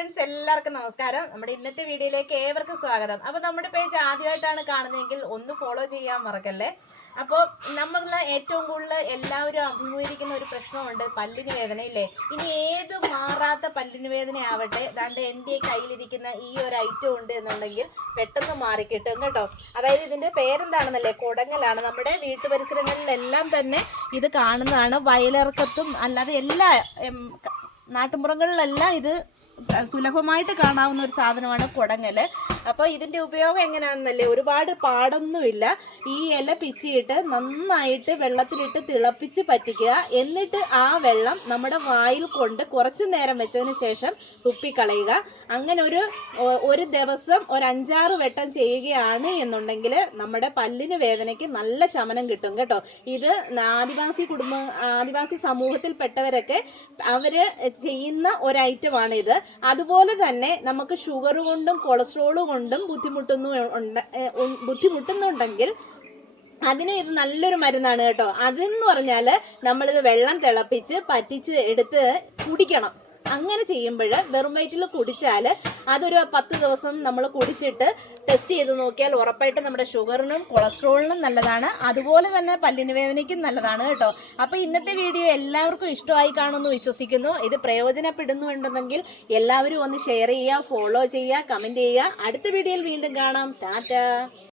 Friends എല്ലാവർക്കും നമസ്കാരം. നമ്മുടെ ഇന്നത്തെ വീഡിയോയിലേക്ക് ഏവർക്കും സ്വാഗതം. അപ്പോൾ നമ്മുടെ പേജ് ആദ്യമായിട്ടാണ് കാണുന്നതെങ്കിൽ ഒന്ന് ഫോളോ ചെയ്യാൻ മറക്കല്ലേ? അപ്പോൾ നമ്മൾ ഏറ്റവും കൂടുതൽ എല്ലാവരും അഭിമുഖീകരിക്കുന്ന ഒരു പ്രശ്നമുണ്ട് പല്ലിന് വേദന ഇല്ലേ? ഇനി ഏത് മാറാത്ത പല്ലിന് വേദന ആവട്ടെ ദാണ്ട് എന്റെ കയ്യിലിരിക്കുന്ന ഈ ഒരു ഐറ്റം ഉണ്ട് എന്നുണ്ടെങ്കിൽ പെട്ടെന്ന് മാറിക്കിട്ടും കേട്ടോ അതായത് ഇതിന്റെ പേരെന്താണെന്നല്ലേ? കുടങ്ങലാണ്. നമ്മുടെ വീട്ടു പരിസരങ്ങളിലെല്ലാം തന്നെ ഇത് കാണുന്നതാണ്. വയലിറക്കത്തും അല്ലാതെ എല്ലാ നാട്ടുമ്പുറങ്ങളിലെല്ലാം ഇത് സുലഭമായിട്ട് കാണാവുന്ന ഒരു സാധനമാണ് കുടങ്ങൽ. അപ്പോൾ ഇതിന്റെ ഉപയോഗം എങ്ങനെയാണെന്നല്ലേ? ഒരുപാട് പാടൊന്നുമില്ല. ഈ ഇല പിച്ചിയിട്ട് നന്നായിട്ട് വെള്ളത്തിലിട്ട് തിളപ്പിച്ച് പറ്റിക്കുക. എന്നിട്ട് ആ വെള്ളം നമ്മുടെ വായിൽ കൊണ്ട് കുറച്ച് നേരം വെച്ചതിന് ശേഷം തുപ്പിക്കളയുക. അങ്ങനെ ഒരു ഒരു ദിവസം ഒരു അഞ്ചാറ് വട്ടം ചെയ്യുകയാണ് എന്നുണ്ടെങ്കിൽ നമ്മുടെ പല്ലിന് വേദനയ്ക്ക് നല്ല ശമനം കിട്ടും കേട്ടോ. ഇത് ആദിവാസി കുടുംബ ആദിവാസി സമൂഹത്തിൽപ്പെട്ടവരൊക്കെ അവർ ചെയ്യുന്ന ഒരു ഐറ്റമാണ് ഇത് അതുപോലെ തന്നെ നമുക്ക് ഷുഗർ കൊണ്ടും കൊളസ്ട്രോൾ കൊണ്ടും ബുദ്ധിമുട്ടുന്നു ബുദ്ധിമുട്ടുന്നുണ്ടെങ്കിൽ അതിനും ഇത് നല്ലൊരു മരുന്നാണ് കേട്ടോ. അതെന്ന് പറഞ്ഞാൽ നമ്മളിത് വെള്ളം തിളപ്പിച്ച് പറ്റിച്ച് എടുത്ത് കുടിക്കണം. അങ്ങനെ ചെയ്യുമ്പോൾ വെറും വയറ്റിൽ കുടിച്ചാൽ അതൊരു പത്ത് ദിവസം നമ്മൾ കുടിച്ചിട്ട് ടെസ്റ്റ് ചെയ്ത് നോക്കിയാൽ ഉറപ്പായിട്ട് നമ്മുടെ ഷുഗറിനും കൊളസ്ട്രോളിനും നല്ലതാണ്. അതുപോലെ തന്നെ പല്ലിന് വേദനയ്ക്കും നല്ലതാണ് കേട്ടോ. അപ്പോൾ ഇന്നത്തെ വീഡിയോ എല്ലാവർക്കും ഇഷ്ടമായി കാണുമെന്ന് വിശ്വസിക്കുന്നു. ഇത് പ്രയോജനപ്പെടുന്നുണ്ടെന്നെങ്കിൽ എല്ലാവരും ഒന്ന് ഷെയർ ചെയ്യുക ഫോളോ ചെയ്യുക കമന്റ് ചെയ്യുക. അടുത്ത വീഡിയോയിൽ വീണ്ടും കാണാം. ടാറ്റ.